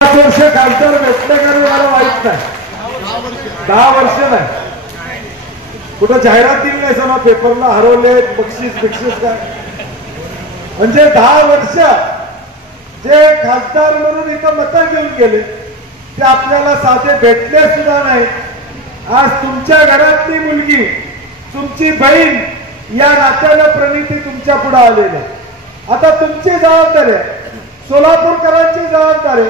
5 वर्ष खासदार भेटले का मला माहित नाही, 10 वर्ष नाही, कुठं जाहिरात दिली नाही समा पेपरला, हरवले बक्षीस काय, म्हणजे 10 वर्ष जे खासदार म्हणून इथं मतं घेऊन गेले ते आपल्याला साधे भेटले सुद्धा नाही। आज तुमच्या घरातली मुलगी, तुमची बहीण या नात्यानं प्रणिती तुमच्या पुढे आलेली आहे। आता तुमची जबाबदारी आहे, सोलापूरकरांची जबाबदारी,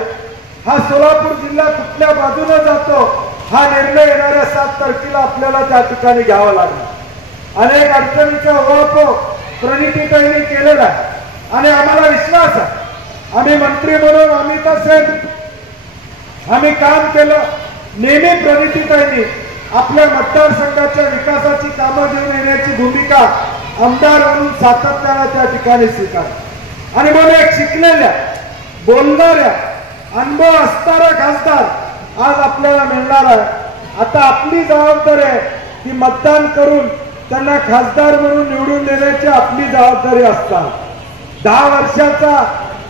हा सोलापूर जिल्हा कुठल्या बाजूने जातो हा निर्णय येणाऱ्या 7 तारखेला आपल्याला त्या ठिकाणी घ्यावा लागणार। अनेक अडचणीचा उहापोह प्रणितीताईंनी केलेला आहे आणि आम्हाला विश्वास आहे, आम्ही मंत्री म्हणून आम्ही तसे आम्ही काम केलं। नेहमी प्रणितीताईंनी आपल्या मतदारसंघाच्या विकासाची कामं घेऊन येण्याची भूमिका आमदार म्हणून सातत्याने त्या ठिकाणी स्वीकारली आणि म्हणून एक शिकलेल्या, बोलणाऱ्या, अनुभव असणारा खासदार आज आपल्याला मिळणार आहे। आता आपली जबाबदारी आहे की मतदान करून त्यांना खासदार म्हणून निवडून देण्याची आपली जबाबदारी असतात। 10 वर्षाचा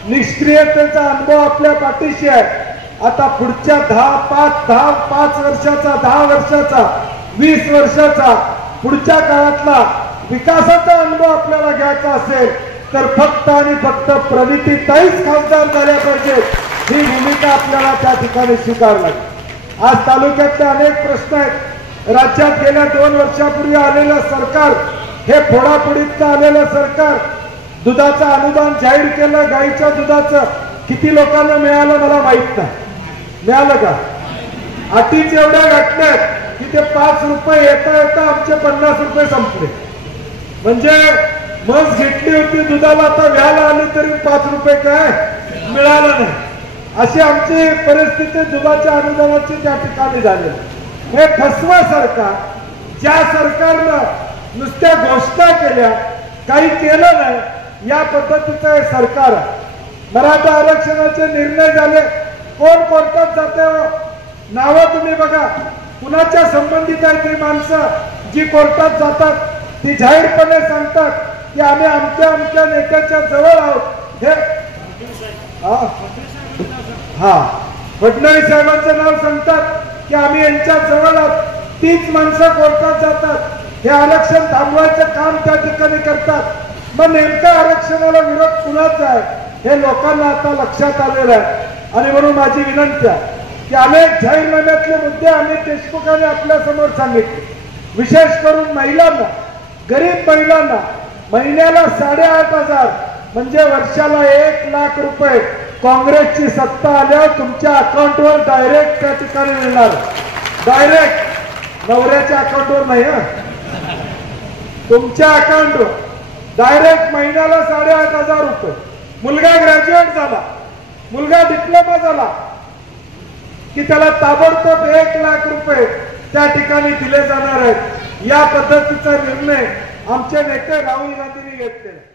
निष्क्रियतेचा अनुभव आपल्या पाठीशी आहे। आता पुढच्या 5 वर्षाचा, 10 वर्षाचा, 20 वर्षाचा पुढच्या काळातला विकासाचा अनुभव आपल्याला घ्यायचा असेल तर फक्त आणि फक्त प्रणितीताईच खासदार झाल्या पाहिजेत, ही भूमिका आपल्याला त्या ठिकाणी स्वीकारावी लागेल। आज तालुक्यातले अनेक प्रश्न आहेत। राज्यात गेल्या 2 वर्षापूर्वी आलेलं सरकार हे फोडाफोडीचं आलेलं सरकार, दुधाचं अनुदान जाहीर केलं, गाईच्या दुधाचं किती लोकांना मिळालं मला माहित नाही, मिळालं का? अटीच एवढ्या घटल्यात की ते 5 रुपये येता येता आमचे 50 रुपये संपले। म्हणजे मस घेतली होती दुधाला, आता व्याला आली तरी 5 रुपये काय मिळालं नाही, अशी आमची परिस्थिती दुधाच्या अनुदानाची त्या ठिकाणी झाली। हे फसवा सरकार, ज्या सरकारनं नुसत्या घोषणा केल्या काही केलं नाही, या पद्धतीचं हे सरकार आहे। मराठा आरक्षणाचे निर्णय झाले, कोण कोर्टात जाते हो? नावं तुम्ही बघा, कुणाच्या संबंधित आहे ती माणसं जी कोर्टात जातात, ती जाहीरपणे सांगतात की आम्ही आमच्या नेत्याच्या जवळ आहोत। हे फडणवीस साहेबांचं नाव सांगतात की आम्ही यांच्या जवळ आहोत, तीच माणसं कोर्टात जातात, हे आरक्षण थांबवायचं काम त्या ठिकाणी करतात। मग नेमका आरक्षणाला विरोध कुणाचा आहे हे लोकांना आता लक्षात आलेलं आहे आणि म्हणून माझी विनंती आहे की अनेक जाहीरनाम्यातले मुद्दे अमित देशमुखांनी आपल्या समोर सांगितले, विशेष करून महिलांना, गरीब महिलांना महिन्याला 8,500 म्हणजे वर्षाला 1 लाख रुपये काँग्रेसची सत्ता आल्यावर तुमच्या अकाउंटवर डायरेक्ट त्या ठिकाणी मिळणार, डायरेक्ट नवऱ्याच्या अकाउंटवर नाही, तुमच्या अकाउंटवर डायरेक्ट महिन्याला 8,500 रुपये। मुलगा ग्रॅज्युएट झाला, मुलगा डिप्लोमा झाला की त्याला ताबडतोब 1 लाख रुपये त्या ठिकाणी दिले जाणार आहेत। या पद्धतीचा निर्णय आमचे नेते राहुल गांधींनी घेतलेला।